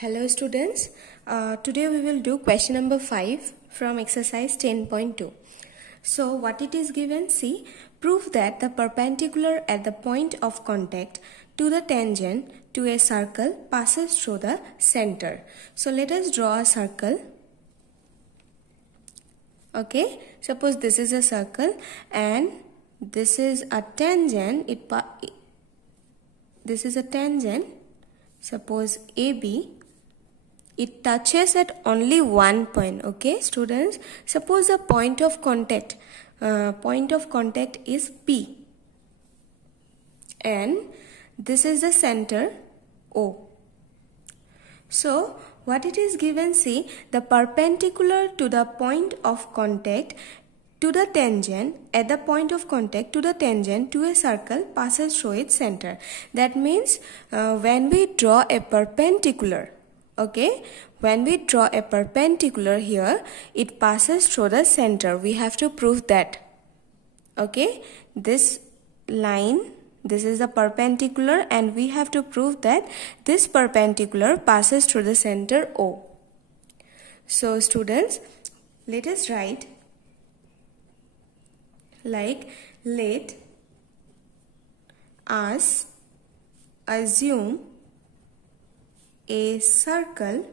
Hello students, today we will do question number 5 from exercise 10.2. So what it is given, see, prove that the perpendicular at the point of contact to the tangent to a circle passes through the center. So let us draw a circle. Okay, suppose this is a circle and this is a tangent. This is a tangent, suppose AB. It touches at only one point. Okay students, suppose the point of contact is P and this is the center O. So what it is given, see, the perpendicular to the point of contact to the tangent at the point of contact to the tangent to a circle passes through its center. That means when we draw a perpendicular, okay, when we draw a perpendicular here, it passes through the center. We have to prove that. Okay, this line, this is the perpendicular and we have to prove that this perpendicular passes through the center O. So students, let us write like, let us assume a circle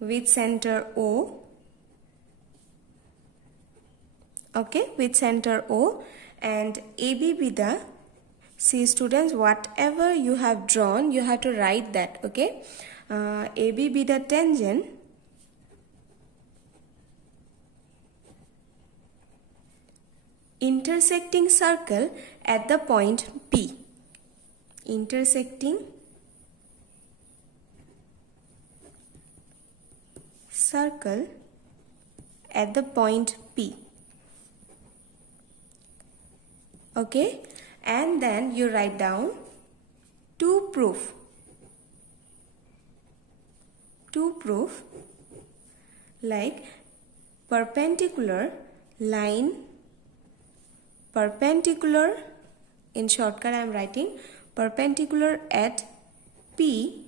with center O, okay, with center O, and AB be the, see students, whatever you have drawn, you have to write that, okay. AB be the tangent intersecting circle at the point P, intersecting circle at the point P. Okay, and then you write down to prove like perpendicular line, perpendicular, in shortcut I am writing perpendicular at P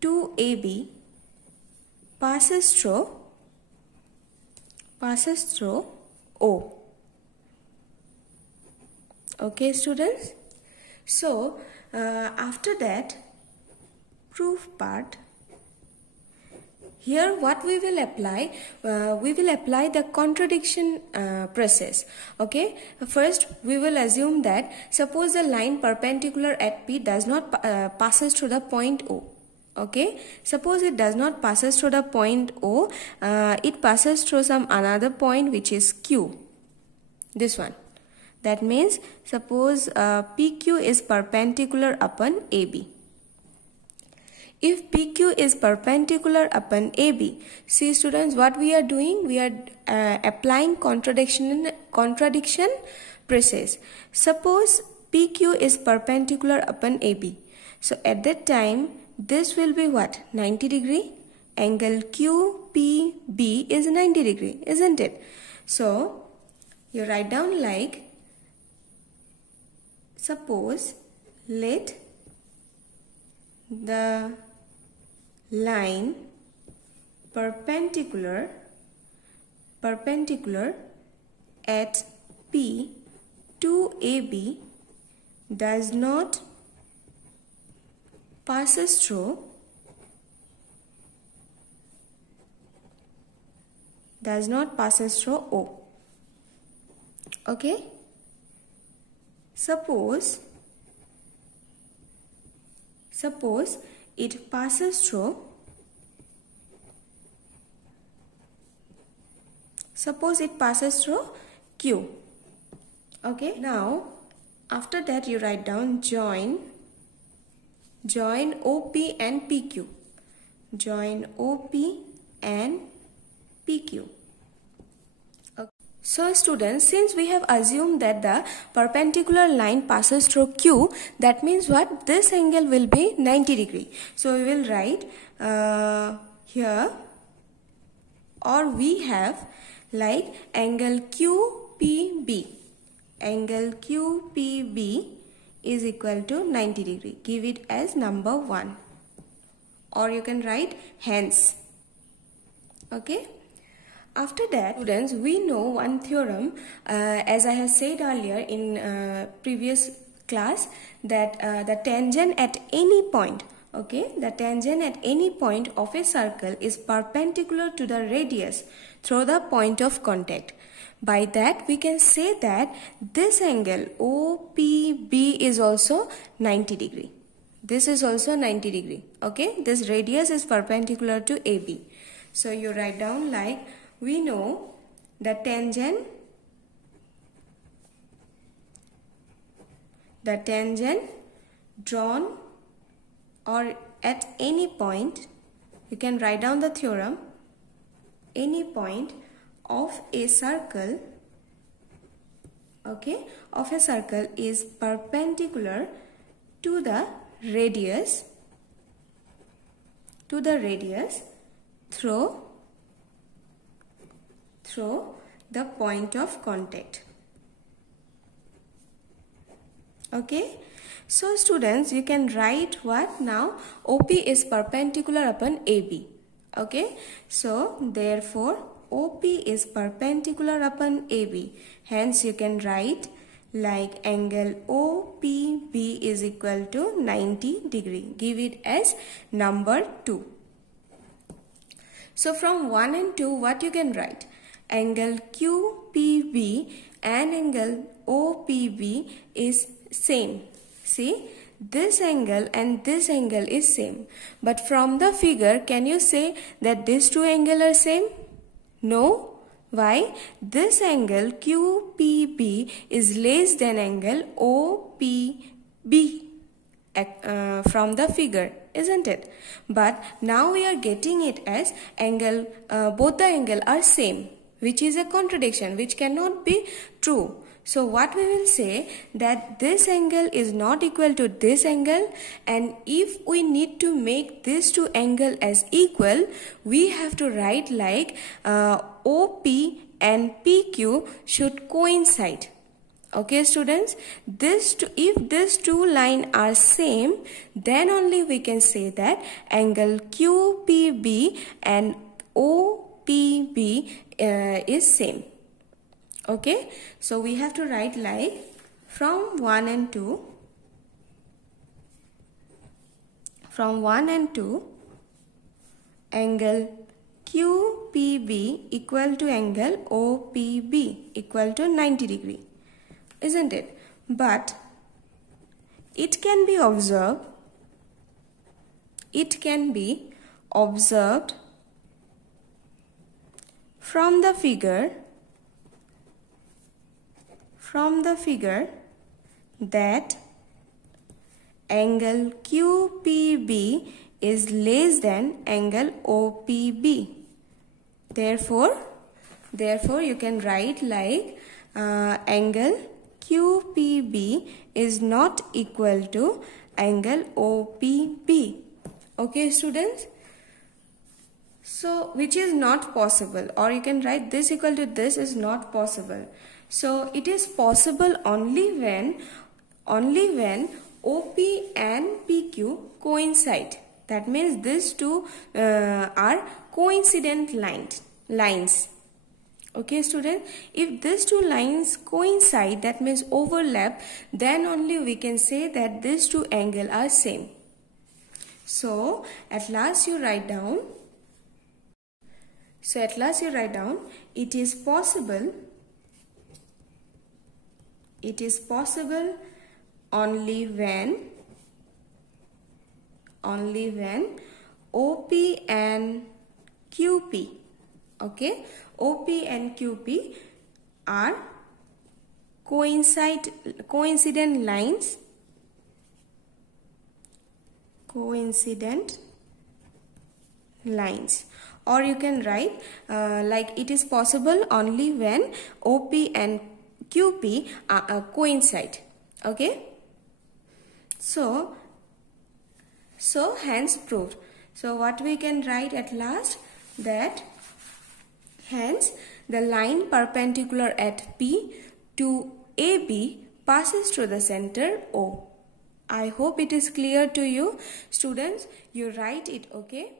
to AB passes through O. Okay students, so after that proof part, here what we will apply, the contradiction process. Okay, first we will assume that suppose the line perpendicular at P does not passes through the point O. Okay, suppose it does not passes through the point O, it passes through some another point which is Q, this one. That means suppose PQ is perpendicular upon AB. If PQ is perpendicular upon AB, see students, what we are doing, we are applying contradiction process. Suppose PQ is perpendicular upon AB, so at that time this will be what, 90 degree, angle QPB is 90 degree, isn't it? So you write down like, suppose let the line perpendicular at P to AB does not passes through O. Okay, suppose it passes through, Q. Okay, now after that you write down join OP and PQ, join OP and PQ. Okay. So students, since we have assumed that the perpendicular line passes through Q, that means what, this angle will be 90 degree. So we will write here, or we have like angle QPB. Angle QPB is equal to 90 degree. Give it as number 1. or you can write hence. Okay. After that, students, we know one theorem, as I have said earlier in previous class, that the tangent at any point, okay, the tangent at any point of a circle is perpendicular to the radius through the point of contact. By that, we can say that this angle OPB is also 90 degree. This is also 90 degree. Okay, this radius is perpendicular to AB. So you write down like, we know the tangent drawn or at any point, you can write down the theorem, any point of a circle, okay, of a circle is perpendicular to the radius through the point of contact. Okay, so students, you can write what now? OP is perpendicular upon AB. Okay, so therefore OP is perpendicular upon AB. Hence you can write like angle OPB is equal to 90 degree. Give it as number 2. So from 1 and 2, what you can write? Angle QPB and angle OPB is same. See, this angle and this angle is same. But from the figure, can you say that these two angles are same? No. Why? This angle QPB is less than angle OPB from the figure, isn't it? But now we are getting it as angle, both the angle are same, which is a contradiction, which cannot be true. So what we will say, that this angle is not equal to this angle, and if we need to make these two angles as equal, we have to write like OP and PQ should coincide. Okay students, if these two lines are same, then only we can say that angle QPB and OPB is same. Okay, so we have to write like from 1 and 2, angle QPB equal to angle OPB equal to 90 degree, isn't it? But it can be observed from the figure that angle QPB is less than angle OPB. Therefore you can write like angle QPB is not equal to angle OPB. Okay students? So which is not possible, or you can write this equal to this is not possible. So it is possible only when OP and PQ coincide. That means these two are coincident lines. Okay students, if these two lines coincide, that means overlap, then only we can say that these two angles are same. So at last you write down, it is possible only when OP and QP, okay, OP and QP are coincident lines, or you can write like it is possible only when OP and QP coincide. Okay, so hence proved. So what we can write at last, that hence the line perpendicular at P to AB passes through the center O. I hope it is clear to you. Students, you write it, okay?